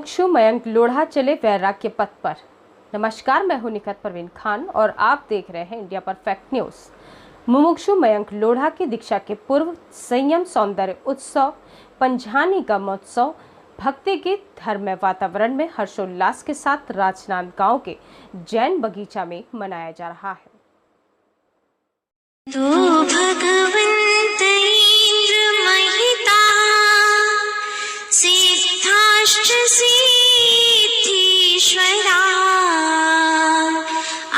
मुमुक्षु मयंक लोढ़ा चले वैराग्य पथ पर। नमस्कार, मैं हूं निखत परवीन खान और आप देख रहे हैं इंडिया परफेक्ट न्यूज़। मुमुक्षु मयंक लोढ़ा की दीक्षा के पूर्व संयम सौंदर्य उत्सव पंझानी का महोत्सव भक्ति गीत धर्ममय वातावरण में हर्षोल्लास के साथ राजनांद गांव के जैन बगीचा में मनाया जा रहा है। तो भगवंत इंद्र महिता सिद्धाष्ट सिद्धीश्वरा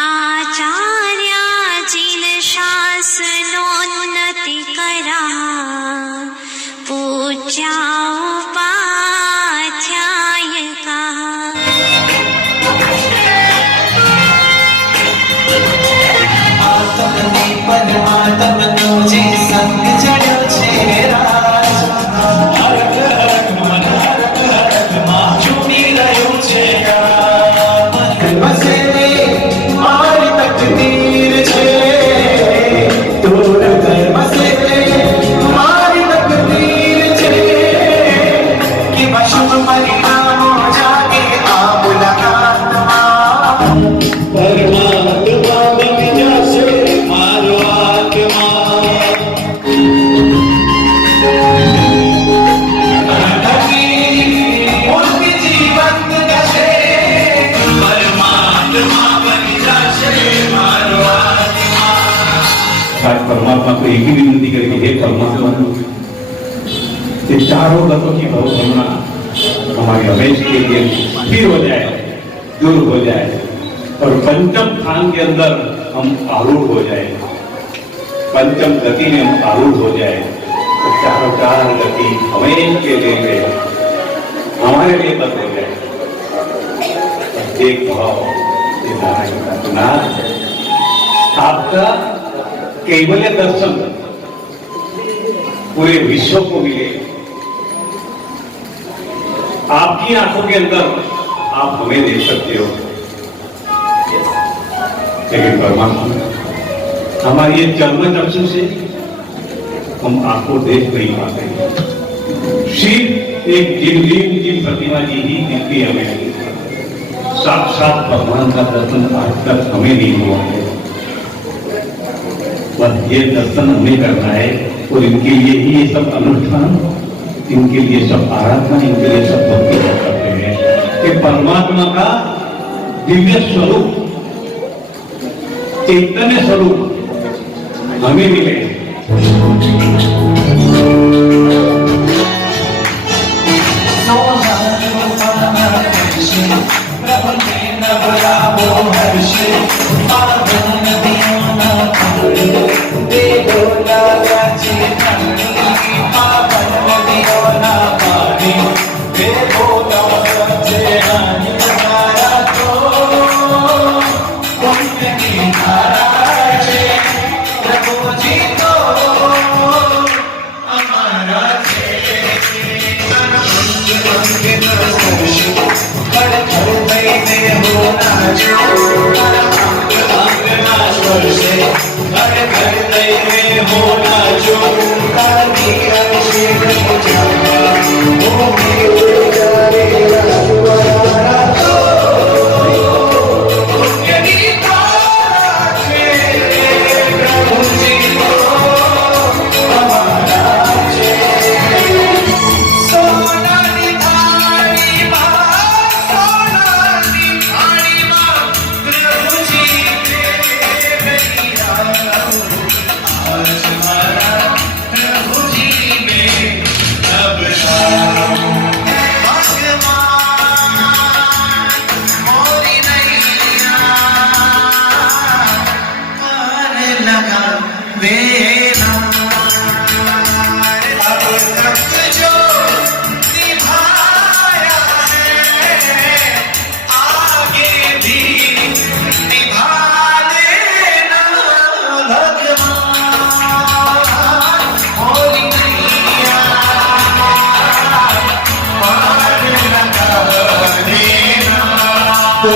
आचार्या जिन शासनोन्नति करा पूज्या उपाध्यायका। परमात्मा तुझे संग जड़ो छेरा चुनी रहो छेरा बसे मारी तकदीर छे तोर घर बसे मारी तकदीर छे कि बशुभ परिणाम हो जागे आ मुलाकात परमात्मा बन जासे मारो आत्मा उनके जीवन दशे परमात्मा बन जासे मारो आत्मा। आज परमात्मा को एक ही विनती करके, हे परमात्मा, ये चारों तत्वों की भावना हमारे हमेशा के लिए स्थिर हो जाए, दूर हो जाए और पंचम स्थान के अंदर हम आरूढ़ हो जाए, पंचम गति में हम आरूढ़ हो जाए तो चारों चार गति हमेशा के लिए हमारे लिए बस हो जाए। एक भाव आपका केवल दर्शन पूरे विश्व को मिले, आपकी आंखों के अंदर आप हमें देख सकते हो, लेकिन परमात्मा हमारी ये चर्म चक्षु से हम आपको देख नहीं पाते। सिर्फ एक जिन प्रतिमा जी ही दिखती हमें, साक्षात भगवान का दर्शन आज तक हमें नहीं हुआ है। बस ये दर्शन हमें करना है और इनके लिए ही ये सब अनुष्ठान, इनके लिए सब आराधना, इनके लिए सब भक्ति करते हैं कि परमात्मा का दिव्य स्वरूप, चैतन्य स्वरूप हमें मिले।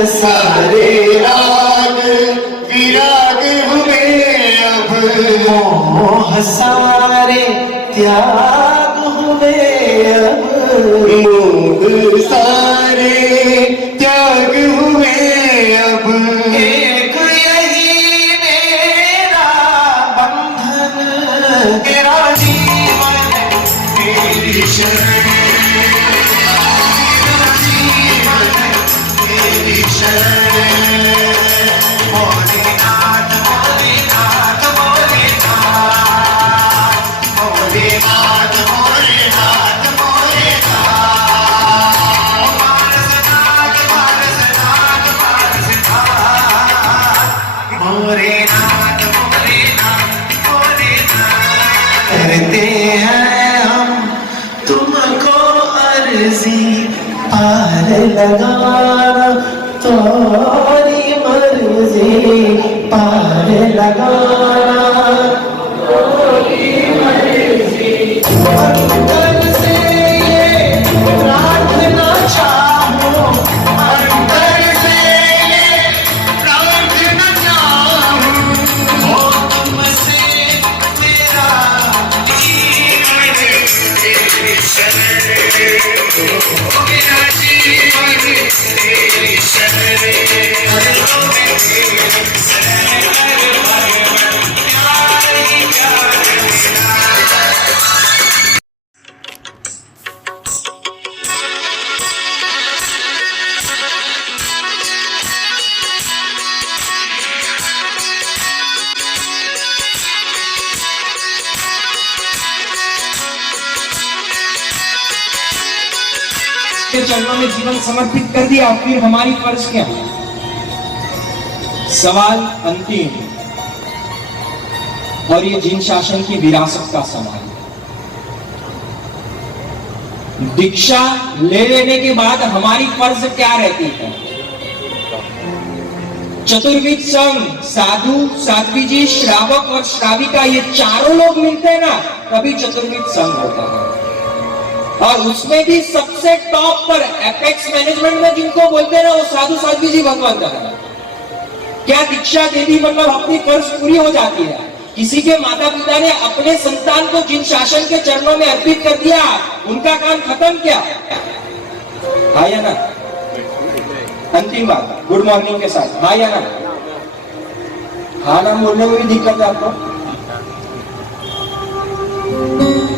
सारे राग विराग हुए अब मोह सारे त्याग हुए अब मूड सारे तेरा जीवन तेरी शरण, तेरा जीवन तेरी शरण। भोलेनाथ भोलेनाथ भोलेनाथ, भोलेनाथ भोलेनाथ भोलेनाथ, पारसनाथ पारसनाथ पारसनाथ, भोलेनाथ भोलेनाथ भोलेनाथ। करते हैं हम तुमको अर्जी, पार लगाना तुम्हारी मर्जी, पार लगाना तुम्हारी मर्जी। अंतर से ये प्रार्थना चाहो, अंतर से ये प्रार्थना चाहो, हो तुमसे मेरा जीवन तेरी शरण, मेरा जीवन तेरी शरण। के चरणों में जीवन समर्पित कर दिया, फिर हमारी फर्ज क्या? सवाल अंतिम, और ये जिन शासन की विरासत का सवाल। दीक्षा ले लेने के बाद हमारी फर्ज क्या रहती है? चतुर्विध संघ, साधु, साध्वी जी, श्रावक और श्राविका, ये चारों लोग मिलते हैं ना, तभी चतुर्विध संघ होता है। और उसमें भी सबसे टॉप पर एपेक्स मैनेजमेंट में जिनको बोलते हैं ना, वो साधु साध्वी जी भगवंत है। क्या दीक्षा दे दी मतलब अपनी फर्ज पूरी हो जाती है? किसी के माता पिता ने अपने संतान को जिन शासन के चरणों में अर्पित कर दिया, उनका काम खत्म क्या? हाँ या ना? अंतिम बात, गुड मॉर्निंग के साथ, हाँ या ना? हाँ ना बोलने में भी दिक्कत है आपको?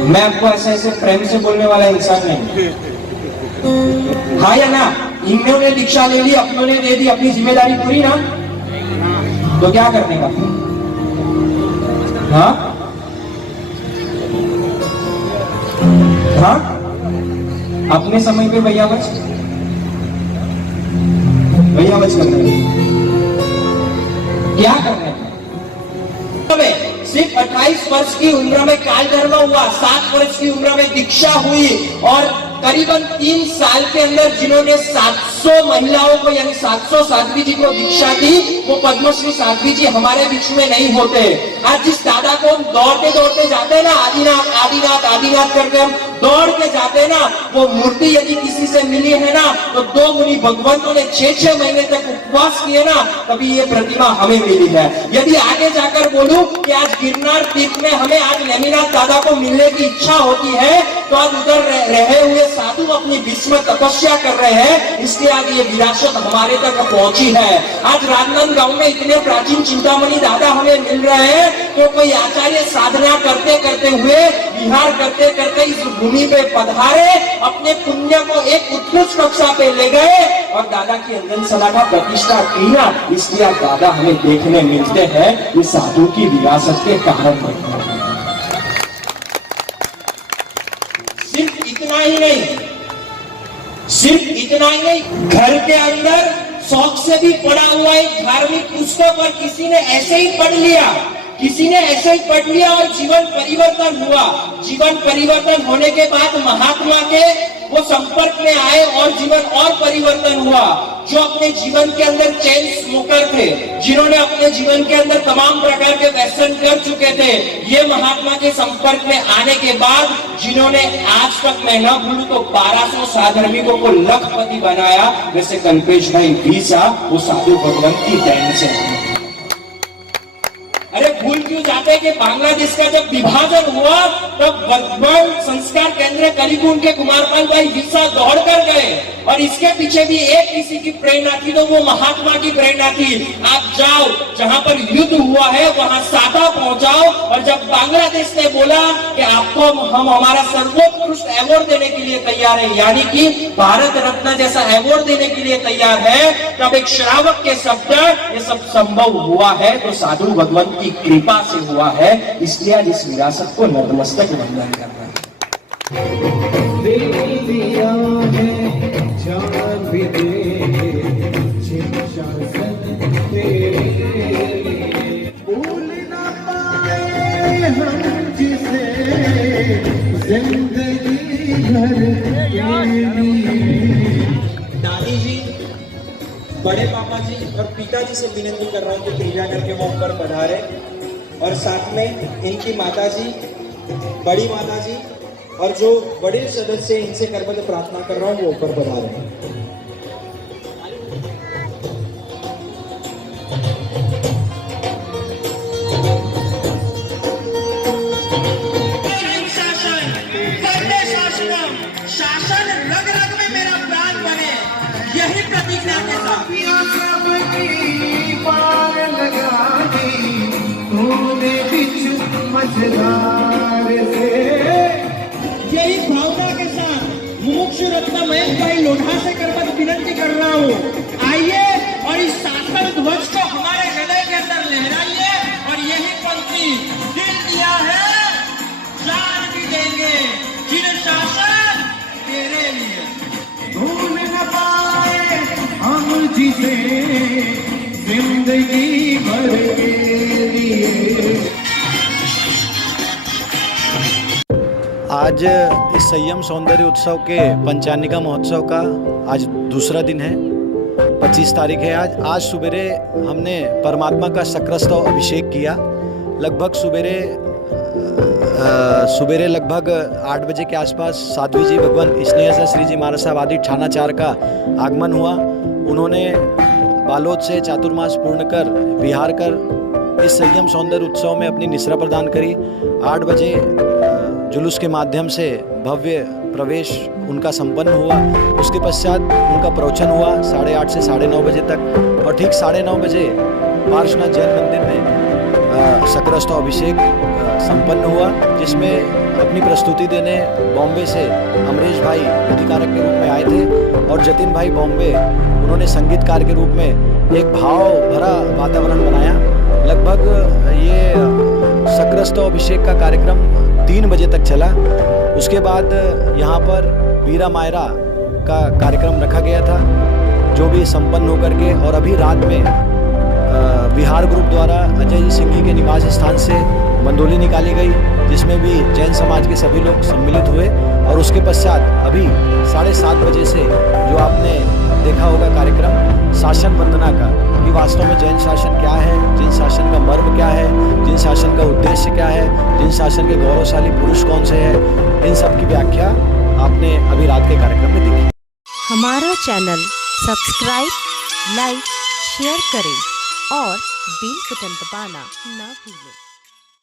मैं आपको ऐसे ऐसे प्रेम से बोलने वाला इंसान नहीं। हाँ या ना? इन्होंने दीक्षा ले ली, अपनों ने दे दी, अपनी जिम्मेदारी पूरी ना, तो क्या करने का? हाँ हाँ, अपने समय पे भैया बच करने क्या करने का? सिर्फ 28 वर्ष की उम्र में काल धर्म हुआ, 7 वर्ष की उम्र में दीक्षा हुई, और करीबन 3 साल के अंदर जिन्होंने 700 महिलाओं को यानी 700 साध्वी जी को दीक्षा दी, वो पद्मश्री साध्वी जी हमारे बीच में नहीं होते। आज जिस दादा को हम दौड़ते दौड़ते जाते हैं ना, आदिनाथ आदिनाथ आदिनाथ करके हम दौड़ के जाते हैं ना, वो मूर्ति यदि किसी से मिली है ना, तो 2 मुनि भगवंतों ने 6-6 महीने तक उपवास किए ना, तभी ये प्रतिमा हमें मिली है। यदि आगे जाकर बोलूं कि आज गिरनार तीर्थ में हमें आज नेमिनाथ दादा को मिलने की इच्छा होती है, तो आज उधर रहे हुए साधु अपनी भीष्म तपस्या कर रहे हैं, इसलिए आज ये विरासत हमारे तक पहुंची है। आज राजनांदगांव में इतने प्राचीन चिंतामणि दादा हमें मिल रहे हैं, तो कोई आचार्य साधना करते करते हुए, विहार करते करते इस भूमि पे पधारे, अपने पुण्य को एक उत्कृष्ट कक्षा पे ले गए और दादा की अंजन सला का प्रतिष्ठा की ना, इसलिए आज दादा हमें देखने मिलते हैं। ये साधु की विरासत के कारण बनते हैं। सिर्फ इतना ही नहीं, घर के अंदर शौक से भी पढ़ा हुआ एक धार्मिक पुस्तक और किसी ने ऐसे ही पढ़ लिया और जीवन परिवर्तन हुआ। जीवन परिवर्तन होने के बाद महात्मा के वो संपर्क में आए और जीवन और परिवर्तन हुआ। जो अपने जीवन के अंदर चेन स्मोकर थे, जिन्होंने अपने जीवन के अंदर तमाम प्रकार के व्यसन कर चुके थे, ये महात्मा के संपर्क में आने के बाद जिन्होंने आज तक मैं न भूलूं तो 1200 साधर्मिकों को लखपति बनाया, वैसे कल्पेश भाई बीसा वो साधु भगवंत की देन से। अरे भूल क्यों जाते कि बांग्लादेश का जब विभाजन हुआ तब वर्ल्ड संस्कार केंद्र करीबून के कुमारपाल भाई विसा दौड़ कर गए और इसके पीछे भी एक किसी की प्रेरणा थी, तो वो महात्मा की प्रेरणा थी। आप जाओ जहां पर युद्ध हुआ है वहां सादा पहुंचाओ, और जब बांग्लादेश ने बोला कि आपको हम हमारा सर्वोत्कृष्ट अवार्ड देने के लिए तैयार है, यानी कि भारत रत्न जैसा अवार्ड देने के लिए तैयार है, तब एक श्रावक के शब्द ये सब संभव हुआ है तो साधु भगवंत की कृपा से हुआ है। इसलिए आज इस विरासत को नतमस्तक वंदन करना है। दादी जी, बड़े पापा जी और पिताजी से विनती कर रहा हूँ कि कृपया करके वो ऊपर पधारे, और साथ में इनकी माता जी, बड़ी माता जी और जो बड़े सदस्य इनसे करबद्ध प्रार्थना कर रहा हूँ वो ऊपर पधारे। शासन रग रग में मेरा प्राण बने, यही प्रतिज्ञा के साथ यही भावना के साथ मुमुक्षु रत्न मयंक भाई लोढ़ा से करबद्ध विनती कर रहा हूँ, आइए और इस शासन ध्वज को हमारे हृदय के अंदर लहराइए, और यही पंक्ति, दिल दिया है जान भी देंगे, जिन शासन तेरे लिए भूल न पाए हम जिसे जिंदगी भर के लिए। आज इस संयम सौंदर्य उत्सव के पंचानिका महोत्सव का आज दूसरा दिन है, 25 तारीख है आज। आज सुबेरे हमने परमात्मा का शक्रस्तव अभिषेक किया। लगभग सुबेरे लगभग 8 बजे के आसपास साध्वी जी भगवान स्नेह श्री जी महाराज साहब आदि ठाणाचार का आगमन हुआ। उन्होंने बालोद से चातुर्मास पूर्ण कर विहार कर इस संयम सौंदर्य उत्सव में अपनी निश्रा प्रदान करी। 8 बजे जुलूस के माध्यम से भव्य प्रवेश उनका संपन्न हुआ। उसके पश्चात उनका प्रवचन हुआ 8:30 से 9:30 बजे तक, और ठीक 9:30 बजे पार्श्वनाथ जैन मंदिर में शक्रस्तव अभिषेक संपन्न हुआ, जिसमें अपनी प्रस्तुति देने बॉम्बे से अमरीश भाई अधिकारक के रूप में आए थे, और जतिन भाई बॉम्बे उन्होंने संगीतकार के रूप में एक भाव भरा वातावरण बनाया। लगभग ये शक्रस्तव अभिषेक का कार्यक्रम 3 बजे तक चला। उसके बाद यहाँ पर वीरा मायरा का कार्यक्रम रखा गया था, जो भी संपन्न होकर के, और अभी रात में बिहार ग्रुप द्वारा अजय जी सिंघी के निवास स्थान से बंदोली निकाली गई, जिसमें भी जैन समाज के सभी लोग सम्मिलित हुए। और उसके पश्चात अभी 7:30 बजे से जो आपने देखा होगा कार्यक्रम शासन वंदना का, कि वास्तव में जैन शासन क्या है, जिन शासन का मर्म क्या है, जिन शासन का उद्देश्य क्या है, जिन शासन के गौरवशाली पुरुष कौन से हैं, इन सब की व्याख्या आपने अभी रात के कार्यक्रम में देखी। हमारा चैनल सब्सक्राइब, लाइक, शेयर करें और बेल बटन दबाना ना भूलें।